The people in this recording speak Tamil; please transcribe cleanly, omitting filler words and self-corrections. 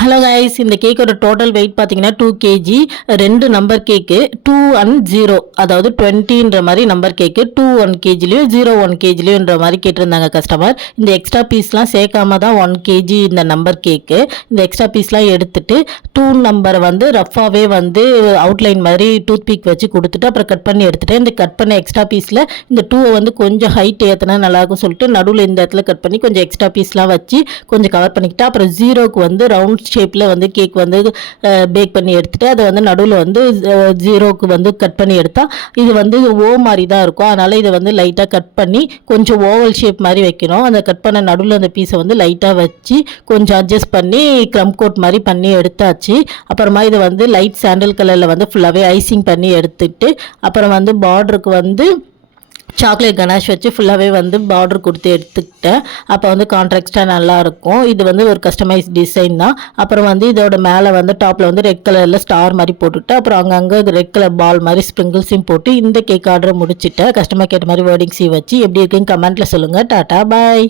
ஹலோ கைஸ், இந்த கேக்கோட டோட்டல் வெயிட் பார்த்தீங்கன்னா 2 kg. 2 நம்பர் கேக்கு 2 and 0, அதாவது 20ன்ற மாதிரி நம்பர் கேக்கு 2 1 kgலையும் 0 1 kgலையும்ன்ற மாதிரி கேட்டிருந்தாங்க கஸ்டமர். இந்த எக்ஸ்ட்ரா பீஸ்லாம் சேர்க்காம தான் 1 kg இந்த நம்பர் கேக்கு. இந்த எக்ஸ்ட்ரா பீஸ்லாம் எடுத்துட்டு 2 நம்பரை வந்து ரஃபாகவே வந்து அவுட்லைன் மாதிரி டூத் பீக் வச்சு கொடுத்துட்டு அப்புறம் கட் பண்ணி எடுத்துட்டேன். இந்த கட் பண்ண எக்ஸ்ட்ரா பீஸில் இந்த 2 வந்து கொஞ்சம் ஹைட் ஏற்றினா நல்லாயிருக்கும் சொல்லிட்டு நடுவில் இந்த இடத்துல கட் பண்ணி கொஞ்சம் எக்ஸ்ட்ரா பீஸ்லாம் வச்சு கொஞ்சம் கவர் பண்ணிக்கிட்டேன். அப்புறம் 0க்கு வந்து ரவுண்ட் ஷேப்பில் வந்து கேக் வந்து பேக் பண்ணி எடுத்துகிட்டு அதை வந்து நடுவில் வந்து 0க்கு வந்து கட் பண்ணி எடுத்தால் இது வந்து ஓ மாதிரி தான் இருக்கும். அதனால் இதை வந்து லைட்டாக கட் பண்ணி கொஞ்சம் ஓவல் ஷேப் மாதிரி வைக்கணும். அந்த கட் பண்ண நடுவில் அந்த பீஸை வந்து லைட்டாக வச்சு கொஞ்சம் அட்ஜஸ்ட் பண்ணி க்ரம் கோட் மாதிரி பண்ணி எடுத்தாச்சு. அப்புறமா இதை வந்து லைட் சாண்டல் கலரில் வந்து ஃபுல்லாகவே ஐசிங் பண்ணி எடுத்துட்டு அப்புறம் வந்து பார்டருக்கு வந்து சாக்லேட் கனாஷ் வச்சு ஃபுல்லாகவே வந்து பார்டர் கொடுத்து எடுத்துக்கிட்டேன். அப்போ வந்து கான்ட்ராக்டாக நல்லாயிருக்கும். இது வந்து ஒரு கஸ்டமைஸ் டிசைன் தான். அப்புறம் வந்து இதோட மேலே வந்து டாப்பில் வந்து ரெட் கலரில் ஸ்டார் மாதிரி போட்டுவிட்டு அப்புறம் அங்கங்கே ரெட் கலர் பால் மாதிரி ஸ்ப்ரிங்கிள்ஸையும் போட்டு இந்த கேக் ஆர்டரை முடிச்சுட்டேன். கஸ்டமர் கேட்ட மாதிரி வேர்டிங்ஸையும் வச்சு எப்படி இருக்குன்னு கமெண்ட்டில் சொல்லுங்கள். டாட்டா பாய்.